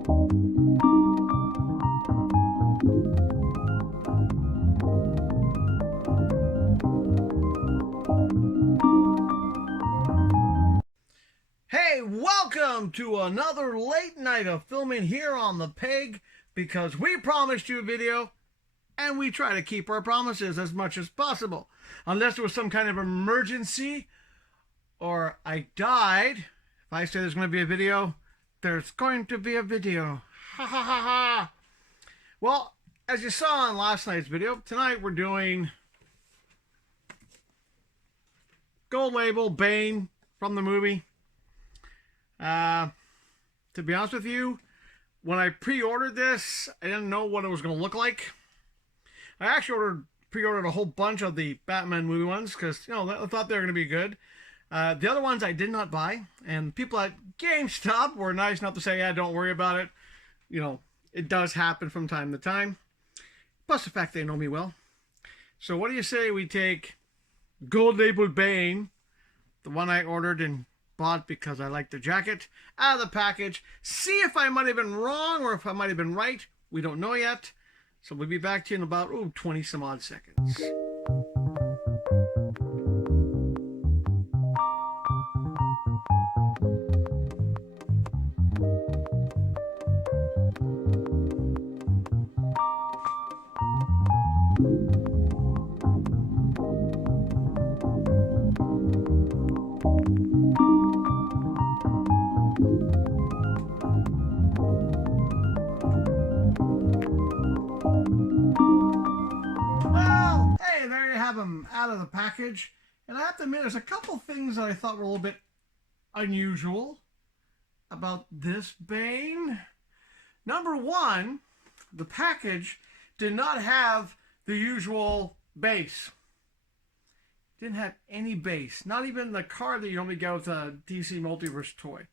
Hey, welcome to another late night of filming here on the Peg, because we promised you a video and we try to keep our promises as much as possible. Unless there was some kind of emergency or I died. If I say there's going to be a video, there's going to be a video. Ha ha ha ha. Well, as you saw in last night's video, tonight we're doing Gold Label Bane from the movie. To be honest with you, when I pre-ordered this, I didn't know what it was going to look like. I actually pre-ordered a whole bunch of the Batman movie ones because, you know, I thought they were going to be good. The other ones I did not buy, and people at GameStop were nice enough to say, yeah, don't worry about it. You know, it does happen from time to time. Plus the fact they know me well. So what do you say we take Gold Label Bane, the one I ordered and bought because I like the jacket, out of the package, see if I might have been wrong or if I might have been right. We don't know yet. So we'll be back to you in about 20 some odd seconds. Well, hey, there you have them out of the package. And I have to admit, there's a couple things that I thought were a little bit unusual about this Bane. Number one, the package did not have the usual base. Didn't have any base. Not even the card that you normally get with a DC Multiverse toy.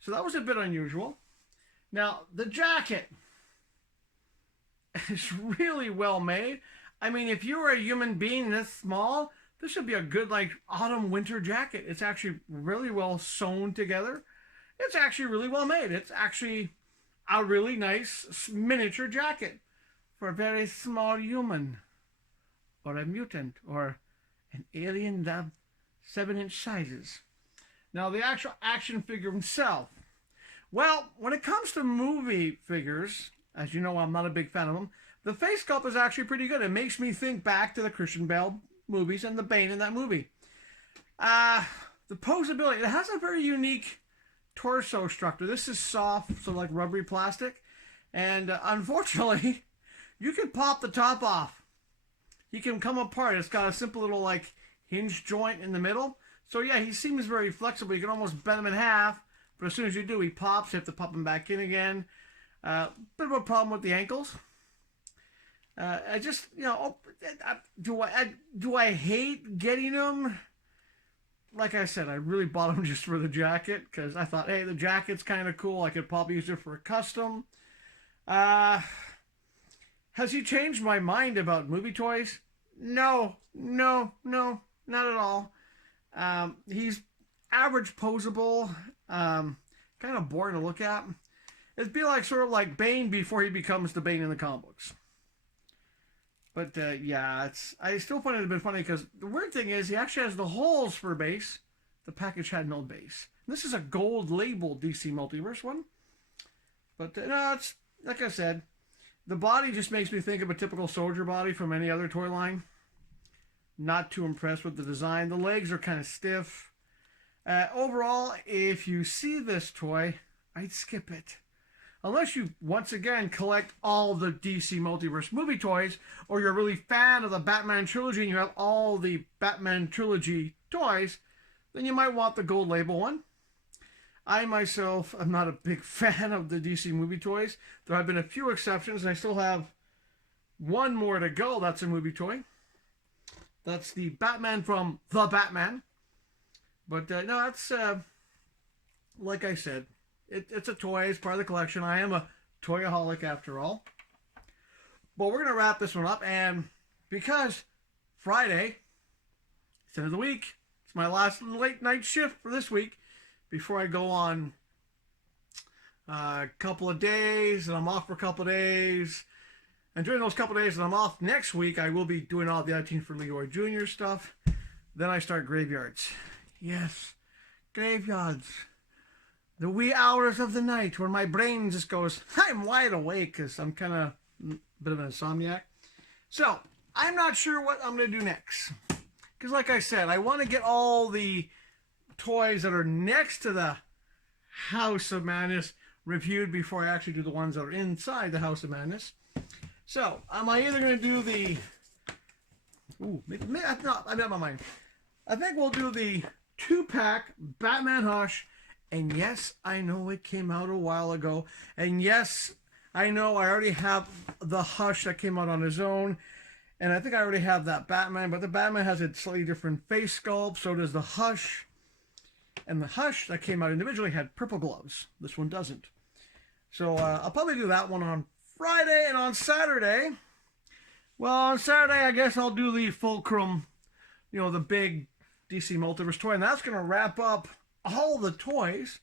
So that was a bit unusual. Now, the jacket is really well made. I mean, if you were a human being this small, this should be a good, like, autumn-winter jacket. It's actually really well sewn together. It's actually really well made. It's actually a really nice miniature jacket for a very small human or a mutant or an alien of 7-inch sizes. Now, the actual action figure himself. Well, when it comes to movie figures, as you know, I'm not a big fan of them. The face sculpt is actually pretty good. It makes me think back to the Christian Bale movies and the Bane in that movie. The posability, it has a very unique torso structure. This is soft, so like rubbery plastic. And unfortunately, you can pop the top off. He can come apart. It's got a simple little like hinge joint in the middle. So yeah, he seems very flexible. You can almost bend him in half. But as soon as you do, he pops. You have to pop him back in again. Bit of a problem with the ankles. I just, you know, do I hate getting them? Like I said, I really bought them just for the jacket because I thought, hey, the jacket's kind of cool. I could probably use it for a custom. Has he changed my mind about movie toys? No, not at all. He's average posable, kind of boring to look at. It'd be like sort of like Bane before he becomes the Bane in the comic books. But yeah, I still find it a bit funny because the weird thing is he actually has the holes for base. The package had no base. And this is a gold label DC Multiverse one. But no, it's like I said, the body just makes me think of a typical soldier body from any other toy line. Not too impressed with the design. The legs are kind of stiff. Overall, if you see this toy, I'd skip it. Unless you, once again, collect all the DC Multiverse movie toys, or you're a really fan of the Batman trilogy and you have all the Batman trilogy toys, then you might want the gold label one. I myself am not a big fan of the DC movie toys. There have been a few exceptions, and I still have one more to go. That's a movie toy. That's the Batman from The Batman. But no, that's, like I said, it's a toy. It's part of the collection. I am a toyaholic after all. But we're going to wrap this one up. And because Friday, it's the end of the week, it's my last late night shift for this week before I go on a couple of days, and I'm off for a couple of days. And during those couple of days that I'm off next week, I will be doing all the editing for Leroy Jr. stuff. Then I start graveyards. Yes, graveyards. The wee hours of the night where my brain just goes, I'm wide awake because I'm kind of a bit of an insomniac. So, I'm not sure what I'm going to do next. Because like I said, I want to get all the toys that are next to the House of Madness reviewed before I actually do the ones that are inside the House of Madness. So, am I either going to do the... Ooh, maybe, no, I got my mind. I think we'll do the 2-pack Batman Hush. And yes, I know it came out a while ago. And yes, I know I already have the Hush that came out on his own. And I think I already have that Batman. But the Batman has a slightly different face sculpt. So does the Hush. And the Hush that came out individually had purple gloves. This one doesn't. So I'll probably do that one on Friday. And on Saturday, well, on Saturday, I guess I'll do the Fulcrum, you know, the big DC Multiverse toy. And that's going to wrap up all the toys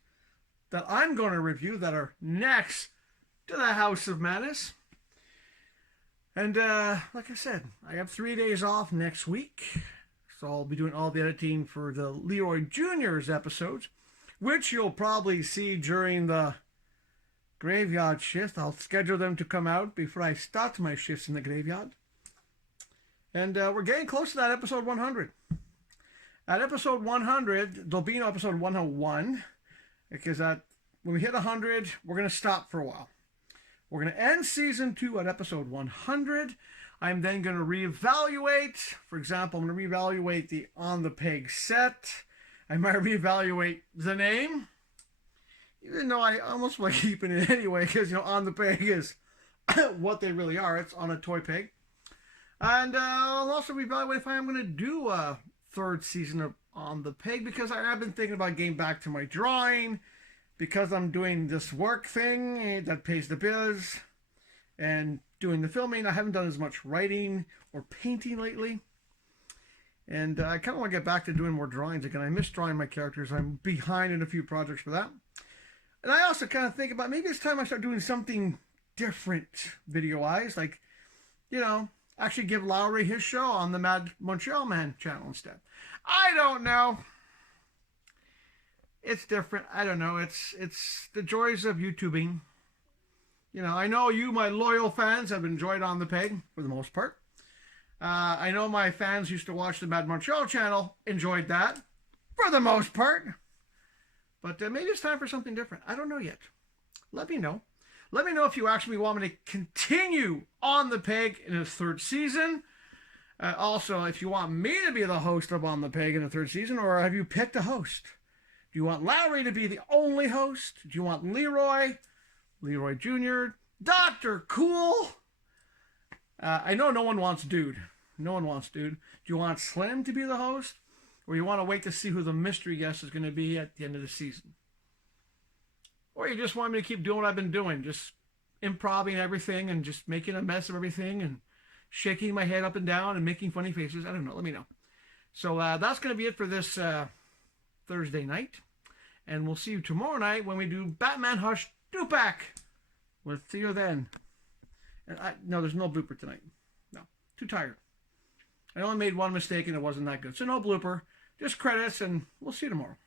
that I'm going to review that are next to the House of Madness. And like I said, I have 3 days off next week. So I'll be doing all the editing for the Leroy Jr.'s episodes, which you'll probably see during the graveyard shift. I'll schedule them to come out before I start my shifts in the graveyard. And we're getting close to that episode 100. At episode 100, there'll be an episode 101, because when we hit 100, we're going to stop for a while. We're going to end season 2 at episode 100. I'm then going to reevaluate. For example, I'm going to reevaluate the On the Peg set. I might reevaluate the name, even though I almost like keeping it anyway, because, you know, On the Peg is what they really are. It's on a toy peg. And I'll also reevaluate if I am going to do a third season of On the Peg, because I've been thinking about getting back to my drawing, because I'm doing this work thing that pays the bills and doing the filming. I haven't done as much writing or painting lately, and I kind of want to get back to doing more drawings again. I miss drawing my characters. I'm behind in a few projects for that. And I also kind of think about maybe it's time I start doing something different video-wise, like, you know, actually give Lowry his show on the Mad Montreal Man channel instead. I don't know. It's different. I don't know. It's the joys of YouTubing. You know, I know you, my loyal fans, have enjoyed On the Peg for the most part. I know my fans used to watch the Mad Montreal channel, enjoyed that for the most part. But maybe it's time for something different. I don't know yet. Let me know. Let me know if you actually want me to continue On the Peg in its third season. Also, if you want me to be the host of On the Peg in the third season, or have you picked a host? Do you want Lowry to be the only host? Do you want Leroy Jr., Dr. Cool? I know no one wants Dude. No one wants Dude. Do you want Slim to be the host? Or you want to wait to see who the mystery guest is going to be at the end of the season? Or you just want me to keep doing what I've been doing, just improvising everything and just making a mess of everything and shaking my head up and down and making funny faces? I don't know. Let me know. So that's going to be it for this Thursday night. And we'll see you tomorrow night when we do Batman Hush 2-pack. We'll see you then. And no, there's no blooper tonight. No, too tired. I only made one mistake and it wasn't that good. So no blooper. Just credits, and we'll see you tomorrow.